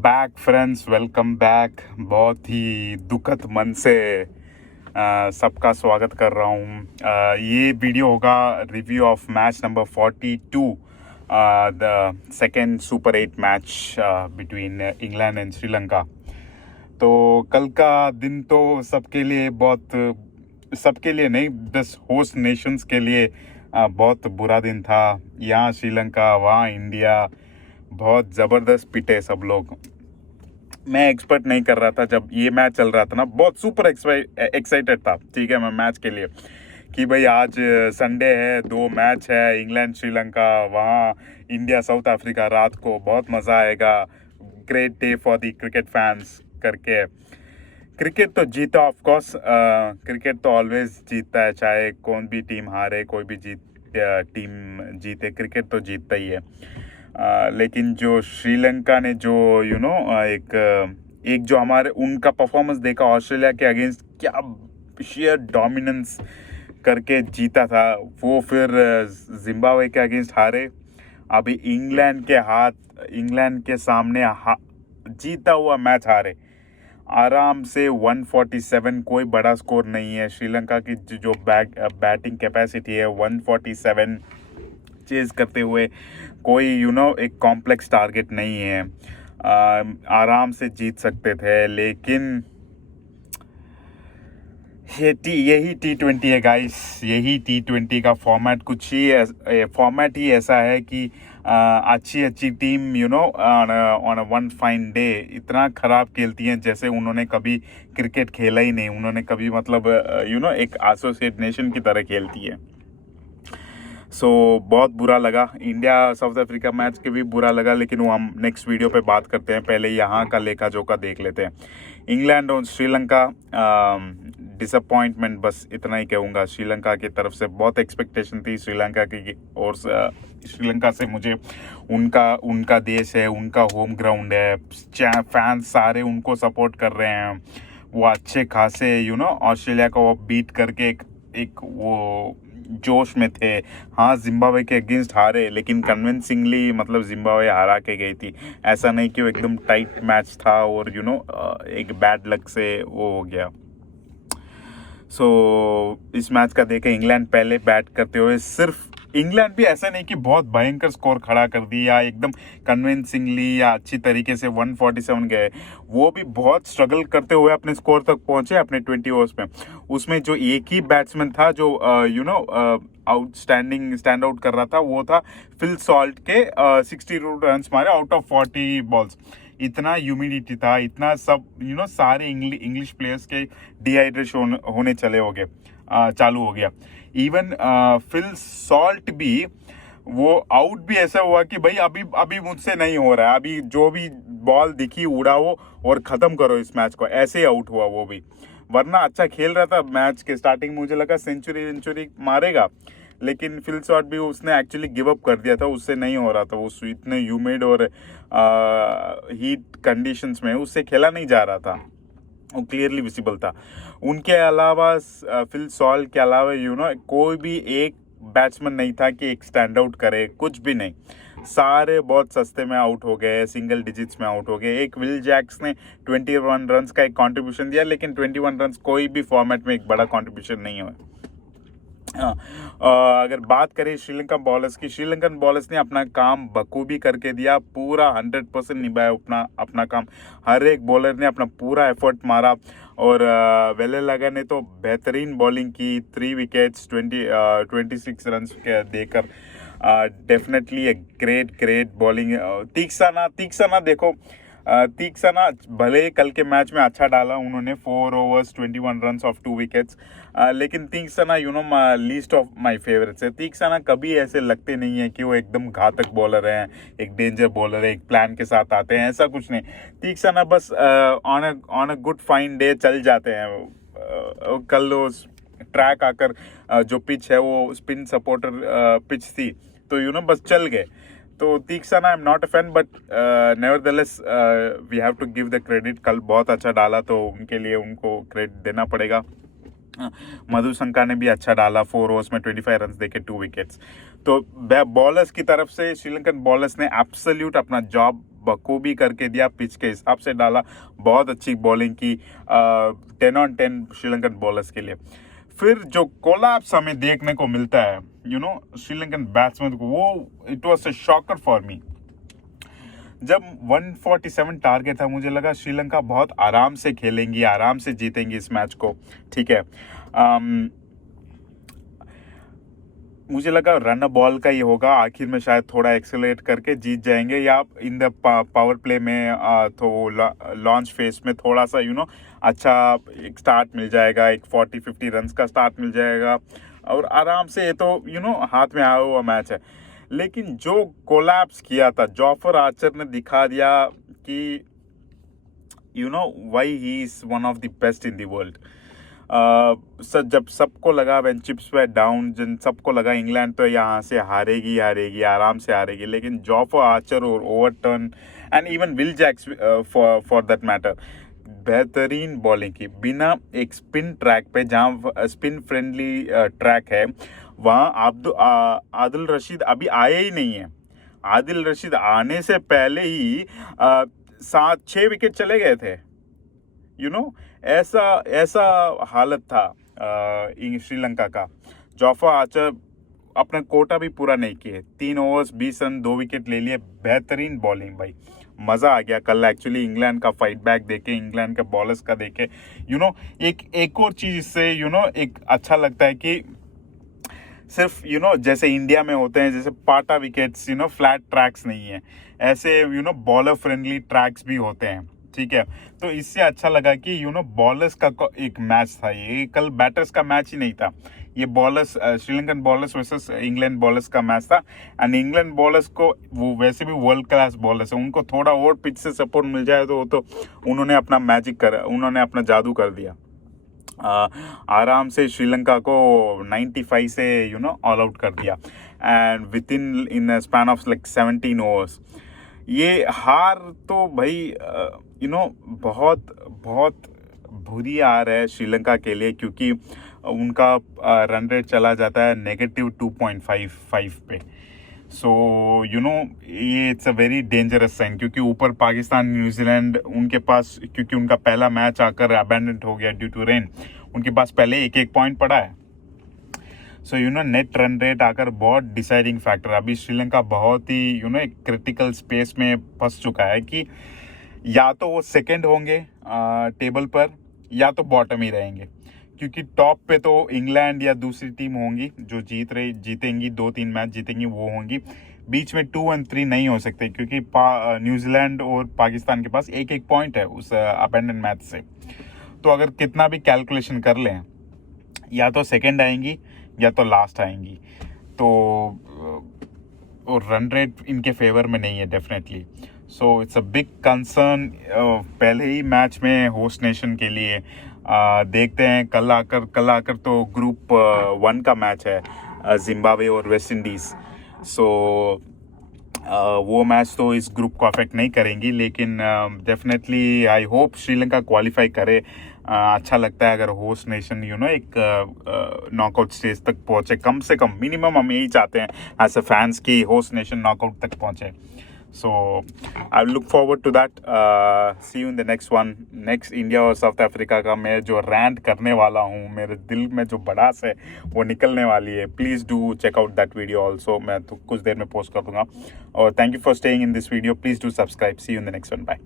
Back friends, welcome back. बहुत ही दुखद मन से सबका स्वागत कर रहा हूँ। ये वीडियो होगा review of match number 42, the second super 8 match between England and Sri Lanka. तो कल का दिन तो सबके लिए सबके लिए नहीं, बस होस्ट नेशंस के लिए बहुत बुरा दिन था। यहाँ श्रीलंका, वहाँ इंडिया, बहुत ज़बरदस्त पिटे सब लोग। मैं एक्सपेक्ट नहीं कर रहा था जब ये मैच चल रहा था ना, बहुत सुपर एक्साइटेड था। ठीक है, मैं मैच के लिए कि भाई आज संडे है, 2 मैच है, इंग्लैंड श्रीलंका, वहाँ इंडिया साउथ अफ्रीका, रात को बहुत मज़ा आएगा। Great day for the cricket fans करके। क्रिकेट तो जीता, ऑफ कोर्स क्रिकेट तो ऑलवेज जीतता है, चाहे कौन भी टीम हारे, कोई भी टीम जीते, क्रिकेट तो जीतता ही है। लेकिन जो श्रीलंका ने जो एक जो हमारे उनका परफॉर्मेंस देखा ऑस्ट्रेलिया के अगेंस्ट, क्या शेयर डोमिनेंस करके जीता था, वो फिर जिम्बाब्वे के अगेंस्ट हारे। अभी इंग्लैंड के सामने जीता हुआ मैच हारे आराम से 147। कोई बड़ा स्कोर नहीं है। श्रीलंका की जो बैटिंग कैपेसिटी है 147 चेज करते हुए, कोई एक कॉम्प्लेक्स टारगेट नहीं है। आराम से जीत सकते थे, लेकिन यही T20 है गाइस। यही T20 का फॉर्मेट ही ऐसा है कि अच्छी team on a one fine day इतना ख़राब खेलती हैं जैसे उन्होंने कभी क्रिकेट खेला ही नहीं। उन्होंने कभी एक एसोसिएट नेशन की तरह खेलती है। बहुत बुरा लगा। इंडिया साउथ अफ्रीका मैच के भी बुरा लगा, लेकिन वो हम नेक्स्ट वीडियो पे बात करते हैं। पहले यहाँ का लेखा जोखा देख लेते हैं। इंग्लैंड और श्रीलंका, डिसअपॉइंटमेंट, बस इतना ही कहूँगा। श्रीलंका की तरफ से बहुत एक्सपेक्टेशन थी श्रीलंका की, और श्रीलंका से मुझे उनका देश है, उनका होम ग्राउंड है, फैंस सारे उनको सपोर्ट कर रहे हैं। वो अच्छे खासे ऑस्ट्रेलिया को वो बीट करके एक वो जोश में थे। हाँ, जिम्बाब्वे के अगेंस्ट हारे, लेकिन कन्विंसिंगली जिम्बाब्वे हरा के गई थी। ऐसा नहीं कि वो एकदम टाइट मैच था और एक बैड लक से वो हो गया। इस मैच का देखे, इंग्लैंड पहले बैट करते हुए, सिर्फ इंग्लैंड भी ऐसा नहीं कि बहुत भयंकर स्कोर खड़ा कर दिया, एकदम कन्विंसिंगली या अच्छी तरीके से 147 गए। वो भी बहुत स्ट्रगल करते हुए अपने स्कोर तक पहुंचे अपने 20 ओवर्स में। उसमें जो एक ही बैट्समैन था जो स्टैंड आउट कर रहा था, वो था फिल सॉल्ट के 62 रन मारे आउट ऑफ 40 बॉल्स। इतना ह्यूमिडिटी था, इतना सब सारे इंग्लिश प्लेयर्स के डिहाइड्रेशन होने चालू हो गया। इवन फिल सॉल्ट भी, वो आउट भी ऐसा हुआ कि भाई अभी मुझसे नहीं हो रहा है, अभी जो भी बॉल दिखी उड़ाओ और ख़त्म करो इस मैच को, ऐसे आउट हुआ वो भी। वरना अच्छा खेल रहा था मैच के स्टार्टिंग, मुझे लगा सेंचुरी मारेगा, लेकिन फिल शॉट भी उसने एक्चुअली गिव अप कर दिया था, उससे नहीं हो रहा था। वो इतने ह्यूमिड और हीट कंडीशंस में उससे खेला नहीं जा रहा था, वो क्लियरली विजिबल था। उनके अलावा फिल सॉल्ट के अलावा कोई भी एक बैट्समैन नहीं था कि एक स्टैंड आउट करे, कुछ भी नहीं। सारे बहुत सस्ते में आउट हो गए, सिंगल डिजिट्स में आउट हो गए। एक विल जैक्स ने 21 रन्स का एक कंट्रीब्यूशन दिया, लेकिन 21 रन्स कोई भी फॉर्मेट में एक बड़ा कंट्रीब्यूशन नहीं हुआ। अगर बात करें श्रीलंका बॉलर्स की, श्रीलंकन बॉलर्स ने अपना काम बखूबी करके दिया, पूरा 100% निभाया अपना काम। हर एक बॉलर ने अपना पूरा एफर्ट मारा, और वेलेलगा ने तो बेहतरीन बॉलिंग की, 3 विकेट्स 26 रन देकर। Definitely a great bowling. तीक्ष्णा देखो, तीक्ष्णा भले कल के मैच में अच्छा डाला उन्होंने, 4 overs 21 रन ऑफ 2 विकेट्स, लेकिन तीक्ष्णा लीस्ट ऑफ माय फेवरेट्स है। तीक्ष्णा कभी ऐसे लगते नहीं है कि वो एकदम घातक बॉलर हैं, एक डेंजर बॉलर है, एक प्लान के साथ आते हैं, ऐसा कुछ नहीं। तीक्ष्णा बस on a good fine day चल जाते हैं। कल वो ट्रैक आकर जो पिच है वो स्पिन सपोर्टर पिच थी, तो बस चल गए। तो Theekshana I am not a fan, but nevertheless we have to give the credit. कल बहुत अच्छा डाला, तो उनके लिए उनको क्रेडिट देना पड़ेगा। मधुशंका ने भी अच्छा डाला, 4 ओवर्स में 25 रन देके 2 विकेट्स। तो बॉलर्स की तरफ से श्रीलंकन बॉलर्स ने एब्सोल्यूट अपना जॉब बखूबी करके दिया, पिच के हिसाब से डाला, बहुत अच्छी बॉलिंग की 10 on 10 श्रीलंकन बॉलर्स के लिए। फिर जो कोलैप्स हमें देखने को मिलता है श्रीलंकन बैट्समैन को, वो it was a shocker for me. जब 147 टारगेट था, मुझे लगा श्रीलंका बहुत आराम से खेलेंगी, आराम से जीतेंगी इस मैच को, ठीक है। मुझे लगा रन बॉल का ही होगा, आखिर में शायद थोड़ा एक्सेलरेट करके जीत जाएंगे, या इन द पावर प्ले में तो लॉन्च फेस में थोड़ा सा अच्छा एक स्टार्ट मिल जाएगा, एक 40-50 रन का स्टार्ट मिल जाएगा और आराम से ये तो हाथ में आया हुआ मैच है। लेकिन जो कोलैप्स किया था, जॉफर आर्चर ने दिखा दिया कि why he is one of the best in the world. जब सबको लगा व्हेन चिप्स वे डाउन, जिन सबको लगा इंग्लैंड तो यहाँ से हारेगी आराम से हारेगी, लेकिन जॉफर आर्चर और overturn and even Will Jacks for that matter, बेहतरीन बॉलिंग की। बिना एक स्पिन ट्रैक पे, जहाँ स्पिन फ्रेंडली ट्रैक है, वहाँ आदिल रशीद अभी आए ही नहीं है। आदिल रशीद आने से पहले ही 7-6 विकेट चले गए थे। ऐसा हालत था श्रीलंका का। जॉफर आर्चर अपना कोटा भी पूरा नहीं किए, 3 ओवर्स 20 रन 2 विकेट ले लिए, बेहतरीन बॉलिंग भाई, मज़ा आ गया कल एक्चुअली इंग्लैंड का फाइट बैक देखे, इंग्लैंड के बॉलर्स का देखे। एक और चीज़ इससे एक अच्छा लगता है कि सिर्फ जैसे इंडिया में होते हैं, जैसे पाटा विकेट्स, फ्लैट ट्रैक्स नहीं है, ऐसे बॉलर फ्रेंडली ट्रैक्स भी होते हैं, ठीक है। तो इससे अच्छा लगा कि बॉलर्स का एक मैच था, ये कल बैटर्स का मैच ही नहीं था, ये bowlers Sri Lankan bowlers versus England bowlers का मैच था। एंड इंग्लैंड बॉलर्स को, वो वैसे भी वर्ल्ड क्लास बॉलर्स हैं, उनको थोड़ा और पिच से सपोर्ट मिल जाए तो उन्होंने अपना मैजिक उन्होंने अपना जादू कर दिया। आराम से श्रीलंका को 95 से ऑल आउट कर दिया, and with in span of like 17 overs. ये हार तो भाई बहुत बहुत बुरी हार है श्रीलंका के लिए, क्योंकि उनका रन रेट चला जाता है -2.55 पे। सो ये it's a very dangerous sign, क्योंकि ऊपर पाकिस्तान, न्यूजीलैंड, उनके पास, क्योंकि उनका पहला मैच आकर अबैंडन हो गया ड्यू टू रेन, उनके पास पहले 1-1 पॉइंट पड़ा है। सो नेट रन रेट आकर बहुत डिसाइडिंग फैक्टर। अभी श्रीलंका बहुत ही एक क्रिटिकल स्पेस में फंस चुका है कि या तो वो सेकंड होंगे टेबल पर, या तो बॉटम ही रहेंगे, क्योंकि टॉप पे तो इंग्लैंड या दूसरी टीम होंगी जो जीतेंगी, 2-3 मैच जीतेंगी, वो होंगी। बीच में 2 और 3 नहीं हो सकते, क्योंकि न्यूजीलैंड और पाकिस्तान के पास 1-1 पॉइंट है उस अबैंडन मैच से। तो अगर कितना भी कैलकुलेशन कर लें, या तो सेकंड आएंगी या तो लास्ट आएंगी, तो और रन रेट इनके फेवर में नहीं है definitely. So it's a big concern पहले ही मैच में होस्ट नेशन के लिए। देखते हैं कल आकर तो ग्रुप 1 का मैच है, जिम्बाब्वे और वेस्ट इंडीज़। सो वो मैच तो इस ग्रुप को अफेक्ट नहीं करेंगी, लेकिन definitely I hope Sri Lanka qualify करे। अच्छा लगता है अगर होस्ट नेशन एक नॉकआउट स्टेज तक पहुंचे, कम से कम मिनिमम हम यही चाहते हैं एज अ फैंस की होस्ट नेशन नॉकआउट तक पहुंचे। So I look forward to that. See you in the next one. Next India और साउथ अफ्रीका का मैं जो रैंट करने वाला हूँ, मेरे दिल में जो भड़ास है वो निकलने वाली है। Please do check out that video also, मैं तो कुछ देर में पोस्ट कर दूंगा। और thank you for staying in this video, please do subscribe. See you in the next one, bye.